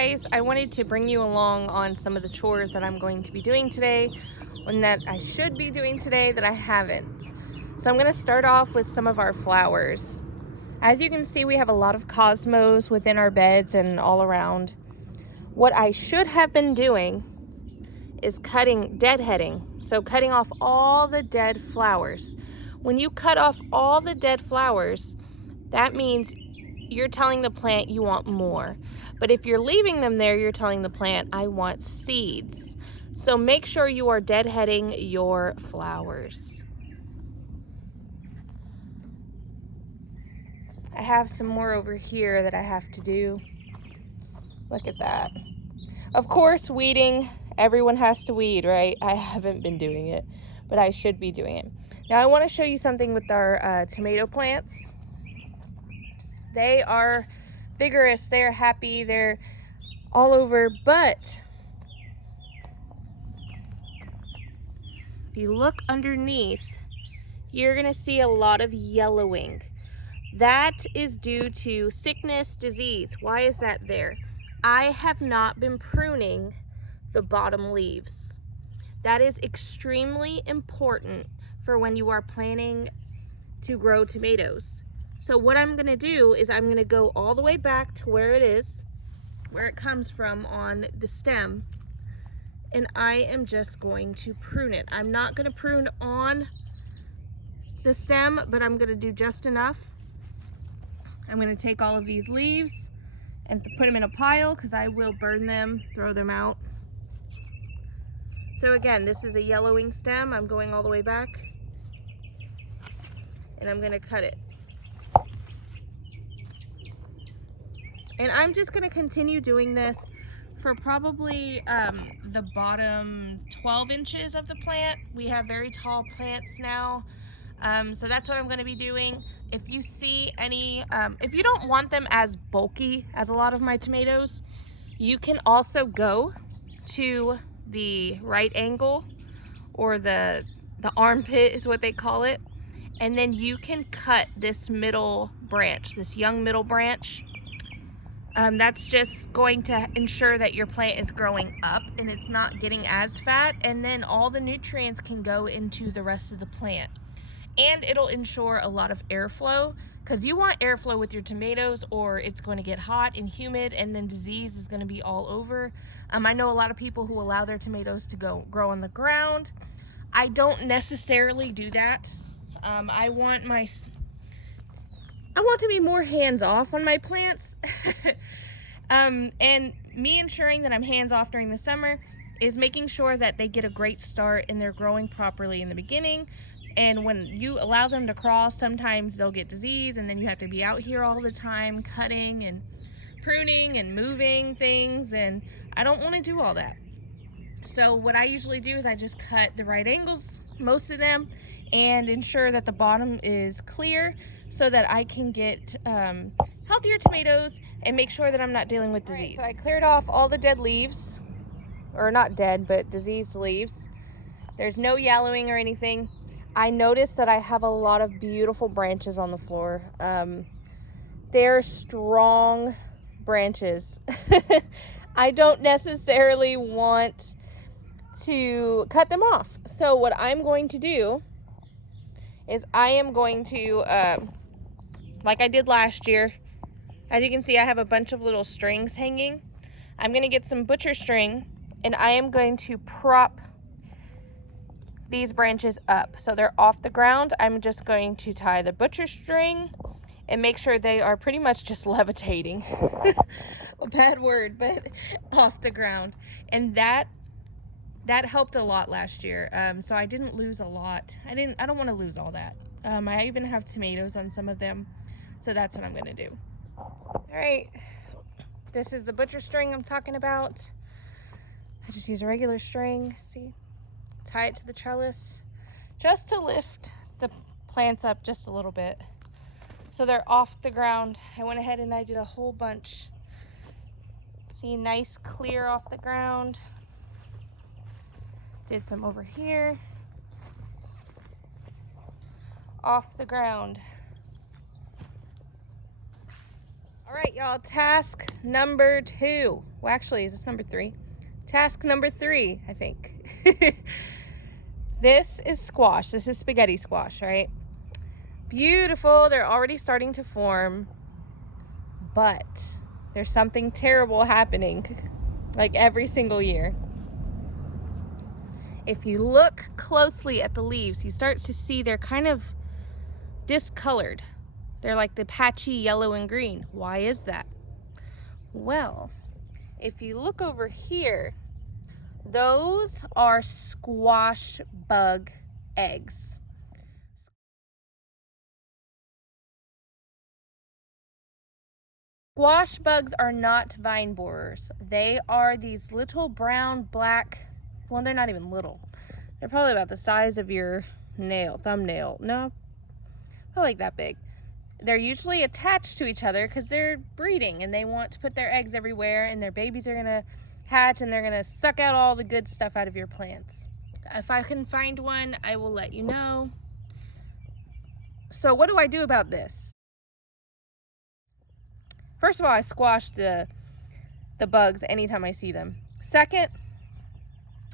guys, I wanted to bring you along on some of the chores that I'm going to be doing today, and that I should be doing today that I haven't. So I'm going to start off with some of our flowers. As you can see, we have a lot of cosmos within our beds and all around. What I should have been doing is deadheading. So cutting off all the dead flowers. When you cut off all the dead flowers, that means you're telling the plant you want more. But if you're leaving them there, you're telling the plant, I want seeds. So make sure you are deadheading your flowers. I have some more over here that I have to do. Look at that. Of course, weeding. Everyone has to weed, right? I haven't been doing it, but I should be doing it. Now I want to show you something with our tomato plants. They are vigorous, they're happy, they're all over, but if you look underneath, you're gonna see a lot of yellowing. That is due to sickness, disease. Why is that there? I have not been pruning the bottom leaves. That is extremely important for when you are planning to grow tomatoes. So what I'm gonna do is I'm gonna go all the way back to where it comes from on the stem, and I am just going to prune it. I'm not gonna prune on the stem, but I'm gonna do just enough. I'm gonna take all of these leaves and put them in a pile because I will burn them, throw them out. So again, this is a yellowing stem. I'm going all the way back and I'm gonna cut it. And I'm just gonna continue doing this for probably the bottom 12 inches of the plant. We have very tall plants now. So that's what I'm gonna be doing. If you see any, if you don't want them as bulky as a lot of my tomatoes, you can also go to the right angle, or the armpit is what they call it. And then you can cut this middle branch, this young middle branch. That's just going to ensure that your plant is growing up and it's not getting as fat, and then all the nutrients can go into the rest of the plant. And it'll ensure a lot of airflow, because you want airflow with your tomatoes or it's going to get hot and humid and then disease is going to be all over. I know a lot of people who allow their tomatoes to grow on the ground. I don't necessarily do that. I want to be more hands-off on my plants. And me ensuring that I'm hands-off during the summer is making sure that they get a great start and they're growing properly in the beginning. And when you allow them to cross, sometimes they'll get disease, and then you have to be out here all the time cutting and pruning and moving things, and I don't want to do all that. So what I usually do is I just cut the right angles, most of them, and ensure that the bottom is clear so that I can get healthier tomatoes and make sure that I'm not dealing with disease. Right, so I cleared off all the dead leaves, or not dead, but diseased leaves. There's no yellowing or anything. I noticed that I have a lot of beautiful branches on the floor. They're strong branches. I don't necessarily want to cut them off. So what I'm going to do is I am going to, like I did last year, as you can see, I have a bunch of little strings hanging. I'm going to get some butcher string and I am going to prop these branches up so they're off the ground. I'm just going to tie the butcher string and make sure they are pretty much just levitating. A bad word, but off the ground. And that helped a lot last year. So I didn't lose a lot. I don't want to lose all that. I even have tomatoes on some of them, so that's what I'm gonna do. All right, this is the butcher string I'm talking about. I just use a regular string, see? Tie it to the trellis just to lift the plants up just a little bit so they're off the ground. I went ahead and I did a whole bunch. See, nice clear off the ground. Did some over here. Off the ground. All right, y'all, task number 2. Well, actually, is this number 3? Task number 3, I think. This is squash. This is spaghetti squash, right? Beautiful. They're already starting to form, but there's something terrible happening like every single year. If you look closely at the leaves, you start to see they're kind of discolored. They're like the patchy yellow and green. Why is that? Well, if you look over here, those are squash bug eggs. Squash bugs are not vine borers. They are these little brown, black, well, they're not even little. They're probably about the size of your thumbnail. No, probably like that big. They're usually attached to each other because they're breeding and they want to put their eggs everywhere, and their babies are gonna hatch and they're gonna suck out all the good stuff out of your plants. If I can find one, I will let you know. So what do I do about this? First of all, I squash the bugs anytime I see them. Second,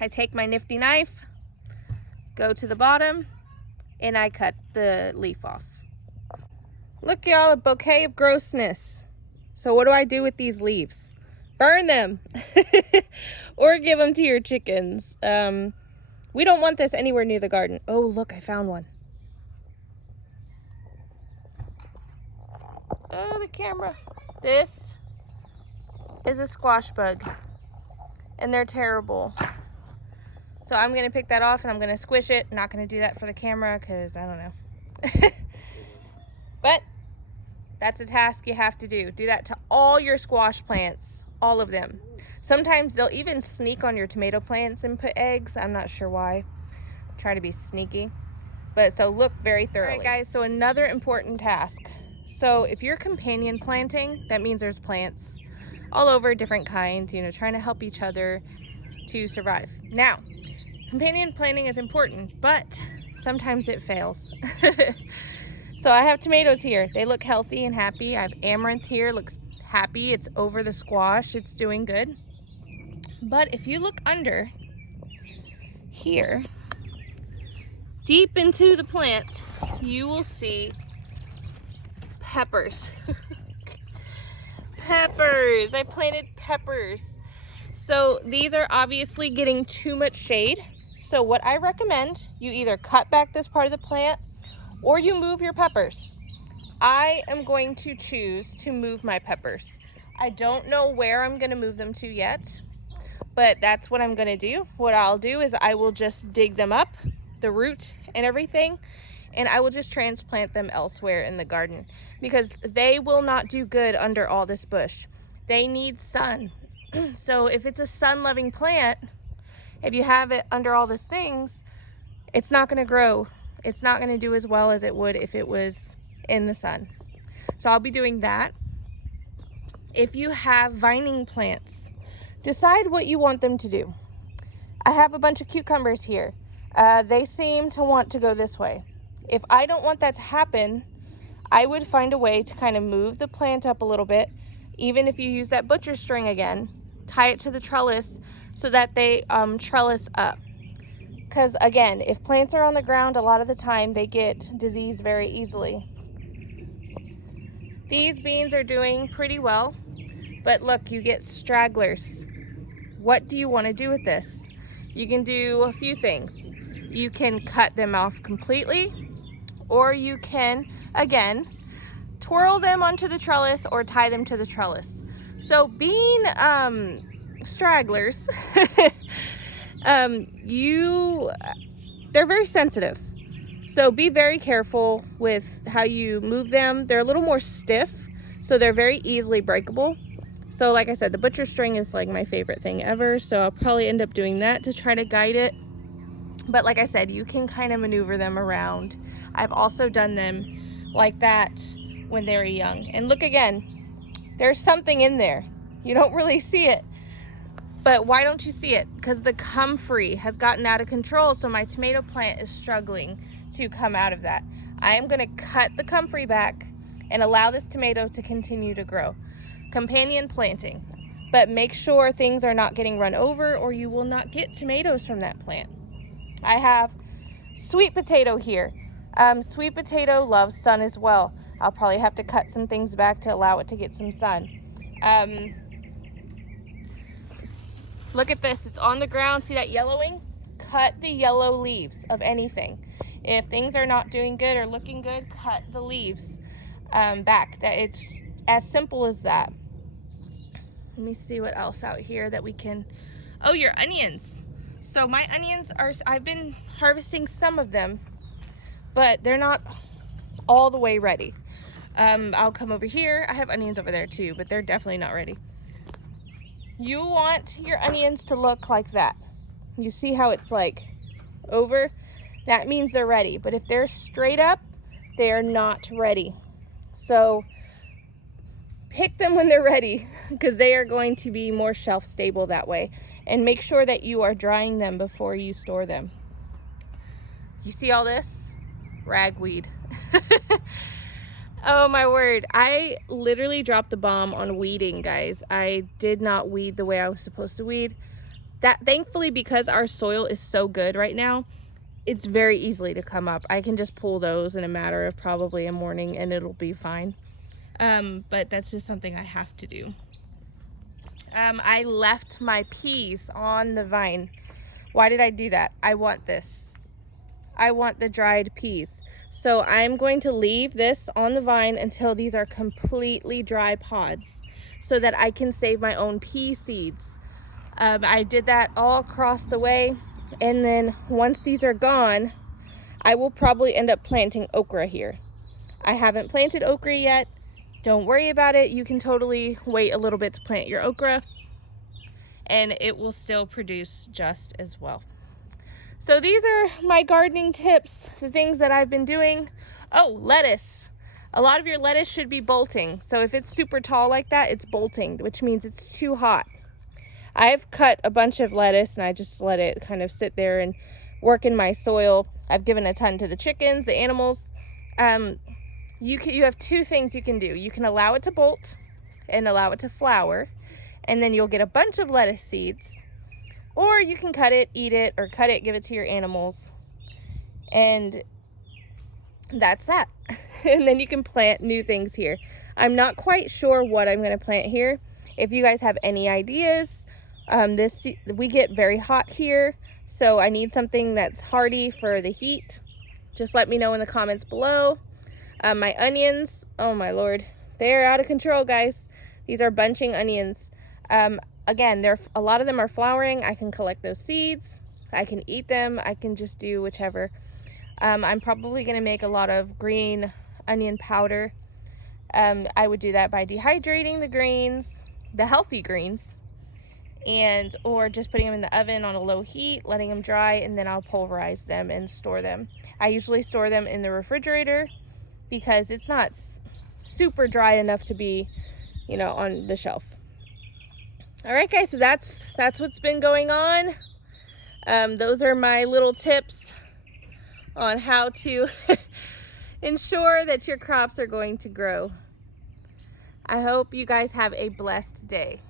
I take my nifty knife, go to the bottom, and I cut the leaf off. Look, y'all, a bouquet of grossness. So what do I do with these leaves? Burn them or give them to your chickens. We don't want this anywhere near the garden. Oh, look, I found one. Oh, the camera. This is a squash bug, and they're terrible. So I'm gonna pick that off and I'm gonna squish it. Not gonna do that for the camera because I don't know. But that's a task you have to do. Do that to all your squash plants, all of them. Sometimes they'll even sneak on your tomato plants and put eggs. I'm not sure why. Try to be sneaky. But so look very thoroughly. All right, guys, so another important task. So if you're companion planting, that means there's plants all over, different kinds, you know, trying to help each other to survive. Now, companion planting is important, but sometimes it fails. So I have tomatoes here. They look healthy and happy. I have amaranth here, looks happy. It's over the squash, it's doing good. But if you look under here, deep into the plant, you will see peppers. Peppers, I planted peppers. So these are obviously getting too much shade. So what I recommend, you either cut back this part of the plant or you move your peppers. I am going to choose to move my peppers. I don't know where I'm gonna move them to yet, but that's what I'm gonna do. What I'll do is I will just dig them up, the root and everything, and I will just transplant them elsewhere in the garden because they will not do good under all this bush. They need sun. So if it's a sun-loving plant, if you have it under all these things, it's not gonna grow. It's not gonna do as well as it would if it was in the sun. So I'll be doing that. If you have vining plants, decide what you want them to do. I have a bunch of cucumbers here. They seem to want to go this way. If I don't want that to happen, I would find a way to kind of move the plant up a little bit, even if you use that butcher string again, tie it to the trellis so that they trellis up. Because again, if plants are on the ground, a lot of the time they get disease very easily. These beans are doing pretty well, but look, you get stragglers. What do you want to do with this? You can do a few things. You can cut them off completely, or you can, again, twirl them onto the trellis or tie them to the trellis. So being stragglers, they're very sensitive. So be very careful with how you move them. They're a little more stiff, so they're very easily breakable. So like I said, the butcher string is like my favorite thing ever, so I'll probably end up doing that to try to guide it. But like I said, you can kind of maneuver them around. I've also done them like that when they were young. And look again, there's something in there. You don't really see it. But why don't you see it? Because the comfrey has gotten out of control, so my tomato plant is struggling to come out of that. I am gonna cut the comfrey back and allow this tomato to continue to grow. Companion planting. but make sure things are not getting run over or you will not get tomatoes from that plant. I have sweet potato here. Sweet potato loves sun as well. I'll probably have to cut some things back to allow it to get some sun. Look at this, it's on the ground. See that yellowing? Cut the yellow leaves of anything. If things are not doing good or looking good, cut the leaves back. It's as simple as that. Let me see what else out here that we can. Oh, your onions. So my onions are, I've been harvesting some of them, but they're not all the way ready. I'll come over here. I have onions over there too, but they're definitely not ready. You want your onions to look like that. You see how it's like over? That means they're ready. But if they're straight up, they are not ready. So pick them when they're ready, because they are going to be more shelf stable that way. And make sure that you are drying them before you store them. You see all this? Ragweed. Oh my word, I literally dropped the bomb on weeding, guys. I did not weed the way I was supposed to weed. That, thankfully, because our soil is so good right now, it's very easily to come up. I can just pull those in a matter of probably a morning and it'll be fine. But that's just something I have to do. I left my peas on the vine. Why did I do that? I want this. I want the dried peas. So I'm going to leave this on the vine until these are completely dry pods so that I can save my own pea seeds. I did that all across the way, and then once these are gone, I will probably end up planting okra here. I haven't planted okra yet. Don't worry about it. You can totally wait a little bit to plant your okra and it will still produce just as well. So these are my gardening tips, the things that I've been doing. Oh, lettuce. A lot of your lettuce should be bolting. So if it's super tall like that, it's bolting, which means it's too hot. I've cut a bunch of lettuce and I just let it kind of sit there and work in my soil. I've given a ton to the chickens, the animals. You have two things you can do. You can allow it to bolt and allow it to flower, and then you'll get a bunch of lettuce seeds. Or you can cut it, eat it, or cut it, give it to your animals. And that's that. And then you can plant new things here. I'm not quite sure what I'm going to plant here. If you guys have any ideas, we get very hot here, so I need something that's hardy for the heat. Just let me know in the comments below. My onions, oh my lord, they're out of control, guys. These are bunching onions. Again, a lot of them are flowering. I can collect those seeds. I can eat them. I can just do whichever. I'm probably going to make a lot of green onion powder. I would do that by dehydrating the greens, the healthy greens, or just putting them in the oven on a low heat, letting them dry, and then I'll pulverize them and store them. I usually store them in the refrigerator because it's not super dry enough to be, you know, on the shelf. All right, guys, so that's what's been going on. Those are my little tips on how to ensure that your crops are going to grow. I hope you guys have a blessed day.